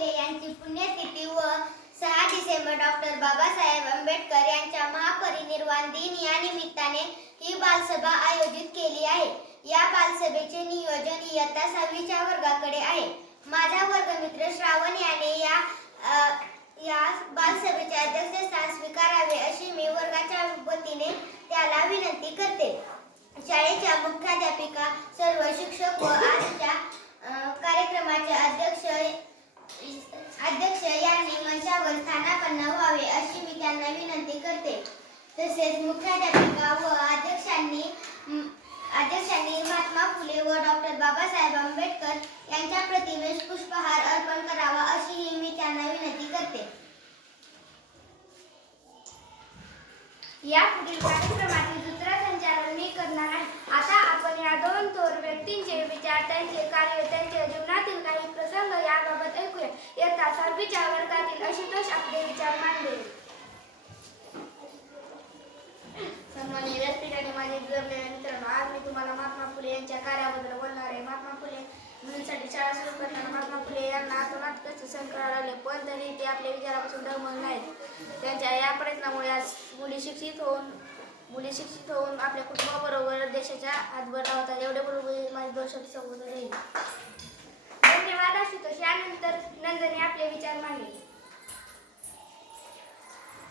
फुले यांची पुण्यतिथी व 6 डिसेंबर डॉक्टर बाबासाहेब आंबेडकर यांच्या महापरिनिर्वाण दिन या निमित्ताने ही बालसभा आयोजित केली आहे। या बालसभेचे नियोजन इयत्ता 6वी च्या वर्गाकडे आहे। माझा वर्गमित्र श्रावण याने या बालसभेचे अध्यक्षस्थान स्वीकारावे अशी मी वर्गाच्या वतीने त्याला विनंती करते। शाळेच्या मुख्याध्यापिका, सर्व शिक्षक व आजच्या कार्यक्रमाचे अध्यक्ष यांनी मंचावर स्थानापन्न व्हावे अशी मी त्यांना विनंती करते। तसेच मुख्याध्यापिका व अध्यक्षांनी महात्मा फुले व डॉक्टर बाबासाहेब आंबेडकर यांच्या प्रतिमेस पुष्पहार अर्पण करावा अशीही मी त्यांना विनंती करते। यापुढील कार्यक्रमातील सूत्रसंचालन मी करणार आहे। आता आपण या दोन थोर व्यक्तींचे विचार, त्यांचे कार्य, त्यांच्या जीवनातील काही प्रसंग याबाबत ऐकूया। इयत्ता 6वी च्या वर्गातील आशुतोष आपले विचार मांडतील। सन्माननीय व्यासपीठाने माझे जमलेले मित्रांनो, आज मी तुम्हाला महात्मा फुले यांच्या कार्याबद्दल बोलणार आहे। महात्मा फुले मुलींसाठी शाळा सुरू करताना महात्मा फुले यांना अतोनात कष्ट सहन करावे लागले, पण तरी ते आपल्या विचारापासून डगमगले नाहीत। त्यांच्या या प्रयत्नामुळे आज मुली शिक्षित होऊन आपल्या कुटुंबाबरोबर देशाच्या हातभार लावतात। एवढे बरोबर माझे 2 शब्द संबोधन राहील। धन्यवाद आशुतोष। यानंतर नंदनी आपले विचार मांडले।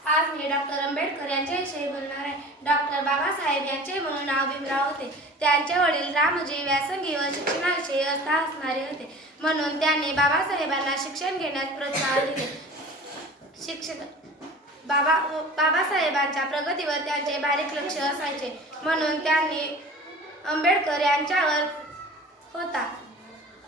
आज मी डॉक्टर आंबेडकर यांच्याविषयी बोलणार आहे। डॉक्टर बाबासाहेब यांचे मूळ नाव भीमराव होते। त्यांचे वडील रामजी व्यासंगी व शिक्षणाविषयी आस्था असणारे होते, म्हणून त्यांनी बाबासाहेबांना शिक्षण घेण्यास प्रोत्साहन दिले। बाबासाहेबांच्या प्रगतीवर त्यांचे बारीक लक्ष असायचे, म्हणून त्यांनी आंबेडकर यांच्यावर होता।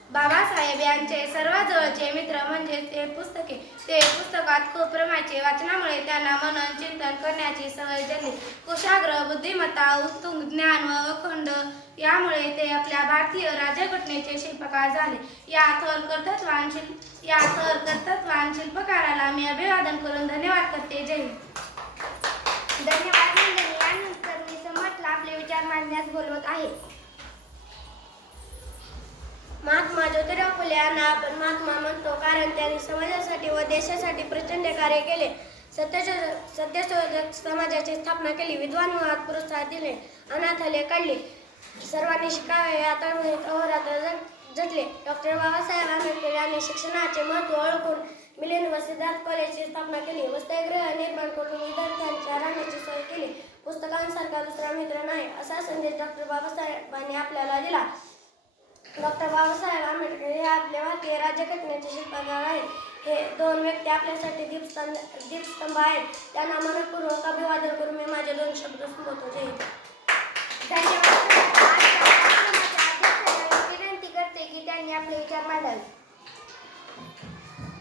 बाबासाहेब यांचे सर्वात जवळचे मित्र म्हणजे ते पुस्तकात खूप रमायचे। वाचनामुळे त्यांना मनन चिंतन करण्याची सवय झाली। कुशाग्र बुद्धिमत्ता, उत्तुंग ज्ञान व अखंड यामुळे ते आपल्या भारतीय राज्यघटनेचे शिल्पकार झाले। या थोर कर्तृत्ववान शिल्पकाराला मी अभिवादन करून धन्यवाद करते। जय हिंद। धन्यवाद नंदनी। यानंतर मी समर्थला आपले विचार मांडण्यास बोलवत आहे। महात्मा ज्योतिराव फुले यांना आपण महात्मा म्हणतो, कारण त्यांनी समाजासाठी व देशासाठी प्रचंड कार्य केले। सत्यशोधक समाजाची स्थापना केली, विद्वान मुळात प्रोत्साहन दिले, अनाथालय काढले, सर्वांनी शिकावे या तळमळीत अहोरात्र झटले। डॉक्टर बाबासाहेब आंबेडकर यांनी शिक्षणाचे महत्त्व ओळखून मिलिंद व सिद्धार्थ कॉलेजची स्थापना केली। वसतिगृह निर्माण करून विद्यार्थ्यांच्या राहण्याची सोय केली। पुस्तकांसारखा दुसरा मित्र नाही असा संदेश डॉक्टर बाबासाहेबांनी आपल्याला दिला। डॉक्टर बाबासाहेब आंबेडकर हे आपल्या भारतीय राज्यघटनेचे शिल्पकार आहेत। हे 2 व्यक्ती आपल्यासाठी दीपस्तंभ आहेत। त्यांना मनपूर्वक अभिवादन करून मी माझे 2 शब्द संबोधतो। जय हिंद। धन्यवाद। विनंती करते की त्यांनी आपले विचार मांडावे।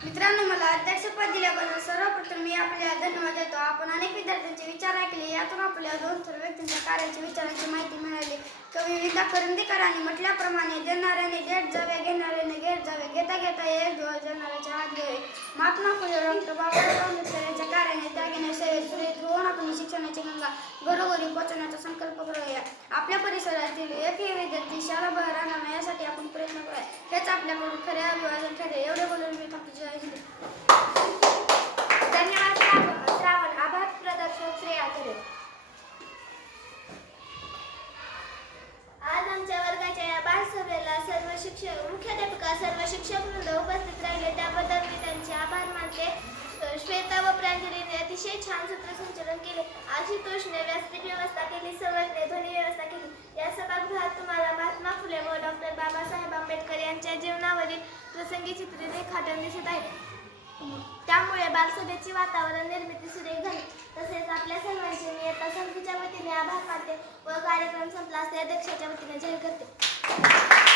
मित्रांनो, मला अध्यक्षपद दिल्याबद्दल सर्वप्रथम मी आपल्याला धन्यवाद देतो। आपण अनेक विद्यार्थ्यांचे विचार ऐकले, यातून आपल्या 2 थोर व्यक्तींच्या कार्याची विचारांची माहिती मिळाली। कवी विदा करंदीकरांनी म्हटल्याप्रमाणे देणाऱ्याने देत जावे, घेणाऱ्याने घेत जावे, घेता घेता एक दिवस देणाऱ्याचे हात घ्यावे। महात्मा फुले डॉक्टर बाबासाहेब आंबेडकर यांच्या कार्याने त्यागीने सेवेत सुरेख होऊन आपण शिक्षणाची गंगा घरोघरी पोहोचवण्याचा संकल्प करूया। आपल्या परिसरातील एकही विद्यार्थी शाळाबाहेर राहणार नाही यासाठी आपण प्रयत्न करूया। हेच आपल्याकडून खरे अभिवादन ठरेल। एवढे बोलून मी थांबतो। जय हिंद। धन्यवाद श्रावण। आभार प्रदर्शक श्रेया करेल। आज आमच्या वर्गाच्या या बालसभेला मुख्याध्यापिका, सर्व शिक्षक वृंद उपस्थित राहिले, त्याबद्दल मी त्यांचे आभार मानते। श्वेता व प्रांजलीने अतिशय छान सूत्रसंचालन केले। आशुतोषने व्यासपीठ व्यवस्था केली, समर्थने ध्वनी व्यवस्था केली। या सभागृहात तुम्हाला महात्मा फुले व डॉक्टर बाबासाहेब आंबेडकर यांच्या जीवनावरील प्रसंगी चित्रित रेखाटन दिसत आहे, त्यामुळे बालसभेची वातावरण निर्मिती सुरेख झाली। तसेच आपल्या सर्वांचे मी इयत्ता 6वीच्या वतीने आभार मानते व कार्यक्रम संपला असते अध्यक्षाच्या वतीने जाहीर करते।